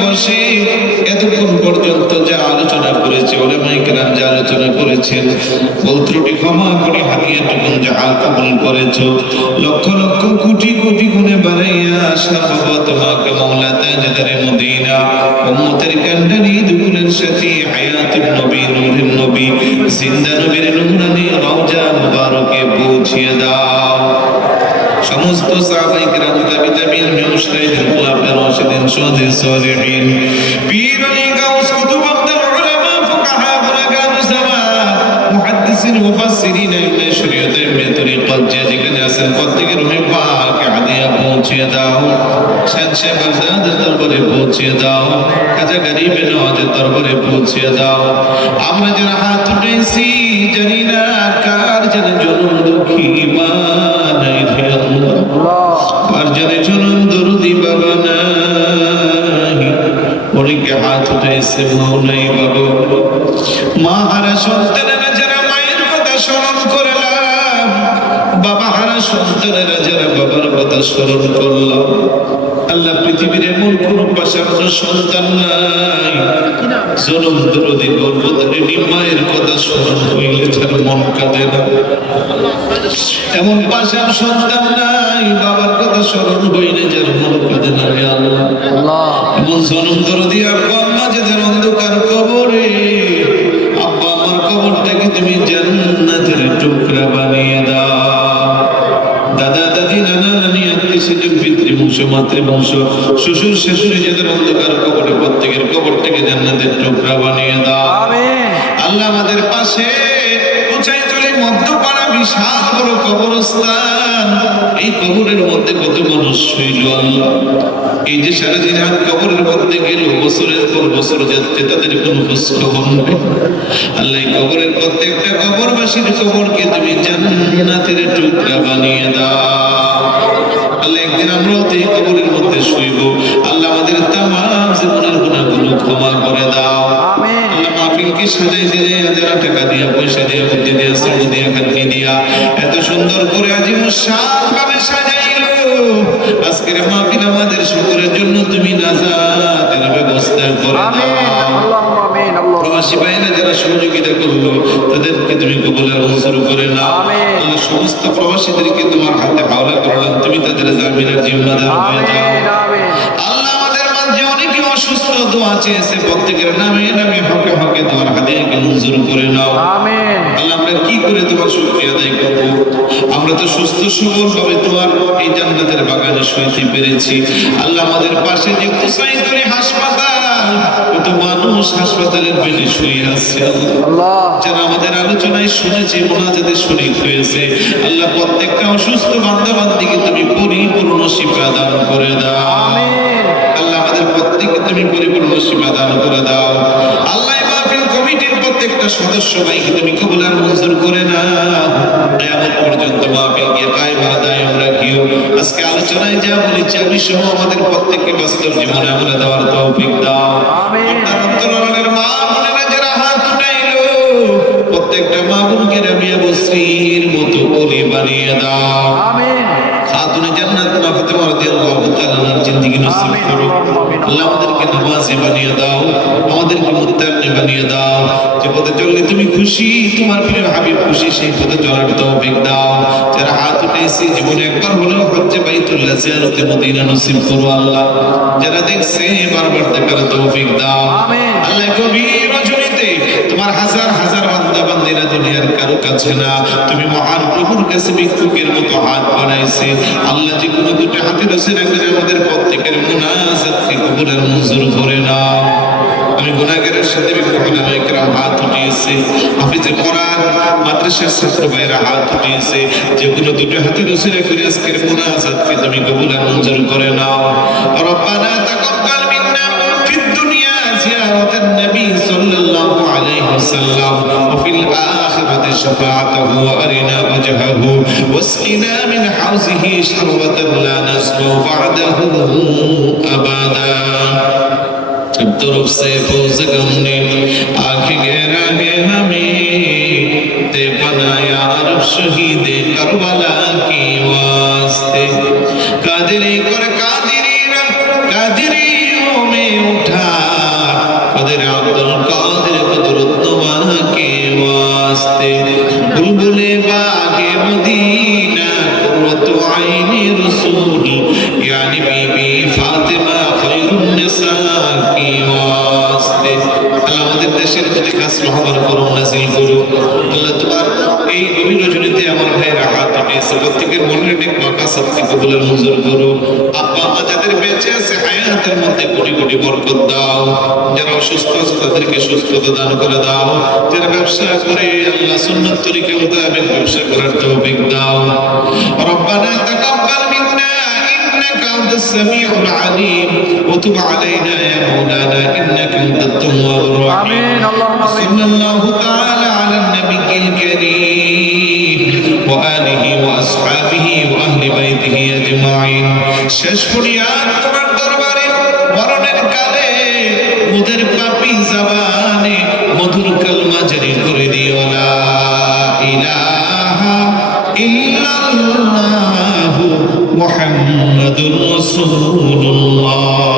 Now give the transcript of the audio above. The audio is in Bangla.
বসে এতক্ষণ পর্যন্ত যা আলোচনা করেছে ওলামাই যা আলোচনা করেছেন ভুল ক্ষমা করে হারিয়ে তখন যা কবুল করেছ। লক্ষ লক্ষ কোটি কোটি গুণে বাড়াইয়া সার্বভ তোমাকে মৌলা তাজদারে মদিনা। উম্মতের কান্ডানি দুগুলের সাথে হায়াতের নবী নূরের নবী। জিন্দা নবীর নুরানি রওজা মুবারকে পৌঁছিয়ে দাও। সমস্ত সাহাবাই কেরাম দাবি দাবি মেউসরাইদের সুহাদায়ে সালিহিন পীর আলী গাউস কুতুব আব্দুল উলামা ফুকাহা বুলাগান সামা মুহাদ্দিসিন মুফাসসিরিন ইলমে শরীয়ত ইলমে তরিকত যেখানে আছেন প্রত্যেকের রুহে পাক হাদিয়া পৌঁছে দাও। শানশে বাগদাদের দরবারে পৌঁছে দাও। খাজা গরিবে নওয়াজের দরবারে পৌঁছে দাও। আমরা যারা হাত উঠাইছি জানি না কার যেন জনম দুঃখী মা নাই রে আল্লাহ। আর জানে চলুন দরুদি হাত উঠাইছে মাও নাই বাবা। মা হারা সন্তানেরা যারা মায়ের কথা স্মরণ করলাম বাবা হারা সন্তানেরা যারা বাবার কথা স্মরণ করলাম আল্লাহ পৃথিবীর এমন কোন পাশাপাশি সন্তান নাই। জনম দরদি গর্ভধারিণী মায়ের কথা স্মরণ হইলে তার মন কাঁদে না। এমন পাশার সন্তান নাই বাবার কথা স্মরণ হইলে যার মন কাঁদে না আল্লাহ। এমন জনম দরদি আব্বা আম্মা অন্ধকার কবরে আব্বা আমার কবরটাকে তুমি জান্নাতের টুকরা বানিয়ে দাও। দাদা দাদি নানা নানি আত্মীয় স্বজন মাতৃবংশ শ্বশুর শাশুড়ি যাদের অন্ধকার কবরে প্রত্যেকের কবরটাকে জান্নাতের টুকরা বানিয়ে দাও। আল্লাহ আমাদের পাশে বিশাল বড় কবরস্থান। এই কবরের মধ্যে কত মানুষ শুইল আল্লাহ? এই যে সারাদিন হাত কবরের মধ্যে গেল বছরের পর বছর যাচ্ছে তাদের কোনো খোঁজ খবর নেই। আল্লাহ কবরের প্রত্যেকটা কবরবাসীর কবরকে তুমি জান্নাতের টুকরা বানিয়ে দাও। আল্লাহ একদিন আমরাও তো এই কবরের মধ্যে শুইব। আল্লাহ আমাদের তাম জীবনের গুণাগুলো ক্ষমা করে দাও। আল্লাহ মাহফিলকে সাজাই দিলে যারা টাকা দিয়া পয়সা দিয়া বুদ্ধি দিয়া শ্রম দিয়া খাদ্য সুন্দর করে আজিমুসান ভাবে সাজাইলো। আজকের মাহফিল আমাদের সকলের জন্য তুমি নাজাতের ব্যবস্থা করে দাও। প্রবাসী ভাইরা যারা সহযোগিতা করল তাদেরকে তুমি কবুলের করে আল্লাহ সমস্ত প্রবাসীদেরকে তোমার হাতে করলাম তুমি তাদের জামিনের জিম্মাদার হয়ে যাও। আল্লাহ আমাদের মাঝে অনেকে অসুস্থ দোয়া চেয়েছে প্রত্যেকের নামে নামে হকে হকে তোমার হাদিয়াকে মঞ্জুর করে নাও। আল্লাহ আমরা কি করে তোমার শুকরিয়া আদায় করব? আমরা তো সুস্থ সবল ভাবে তোমার এই জান্নাতের বাগানে শুইতে পেরেছি। আল্লাহ আমাদের পাশে যে হাসপাতাল কত মানুষ হাসপাতালের বেডে শুয়ে আছে। যারা আমাদের আলোচনায় শুনেছে মোনাজাতে শরীক হয়েছে আল্লাহ প্রত্যেকটা অসুস্থ বান্দা বান্দিকে তুমি পরিপূর্ণ শিফা দান করে দাও। আল্লাহ আমাদের প্রত্যেককে তুমি পরিপূর্ণ শিফা দান করে দাও। সদস্য ভাইকে তুমি কবুল আর মঞ্জুর করে না এমন পর্যন্ত মাহফিল গিয়ে তাই ভালো আমরা কিও আজকে আলোচনায় যা বলেছি আমি সহ আমাদের প্রত্যেককে বাস্তব জীবনে আমরা দেওয়ার তৌফিক দাও। আপনার মা বোনেরা যারা হাত উঠাইলো প্রত্যেকটা মা বোনকে রাবিয়া বসরির মতো বলি বানিয়ে দাও। খাতুনে জান্নাত মা ফাতেমা রাদিয়াল্লাহু তাআলার জিন্দেগি নসিব করো আল্লাহ আমাদেরকে নামাজি বানিয়ে দাও আমাদেরকে মুত্তাকি বানিয়ে দাও। যে পথে চললে তুমি খুশি তোমার প্রিয় হাবিব খুশি সেই পথে চলার তৌফিক দাও। যারা হাত উঠেছে জীবনে একবার হলেও হজ্জে বাইতুল্লাহ জিয়ারতে মদিনা নসিব করো আল্লাহ। যারা দেখছে বারবার দেখার তৌফিক দাও। আল্লাহ গভীর রজনীতে তোমার হাজার হাজার বান্দা বান্দিরা দুনিয়ার কাছে না। তুমি মহান প্রভুর কাছে ভিক্ষুকের মতো হাত বানাইছে আল্লাহ যে কোনো দুটো হাতে রসে রাখলে আমাদের প্রত্যেকের মুনাজাতকে কবুলের মঞ্জুর করে নাও। আমি গুনাহগারের সাথে বিক্ষুকের কেরাম হাত উঠিয়েছে। মাদ্রাসার ছাত্র ভাইরা হাত উঠিয়েছে। যেগুলো দুটো হাতে আজকের তুমি কবুলের মঞ্জুর করে নাও। রব্বানা شربة لا نسمع بعده أبدا طرف سے فوز غم نے آنکھ گہرا گہرا میں تے بنایا عرب شہید کربلا کی واسطے قادری کر قادری رب قادریوں میں اٹھا قدر عبد القادر قدرت کے واسطے بلبل بار যারা অসুস্থ আছে দান করে দাও। যারা ব্যবসা করে আল্লাহ সুন্নত তরিকে দাও। রব্বানা السميع العليم وتب علينا يا مولانا إنك أنت التواب الرحيم آمين. اللهم آمين. صلى الله تعالى على النبي الكريم وآله وأصحابه وأهل بيته أجمعين শেষ ফুরিয়াদ তোমার দরবারে মরণের কালে মুদের পাপি জবানে মধুর কালমা জারি করে দিও লা ইলাহা ইল্লাল্লাহু محمد رسول الله.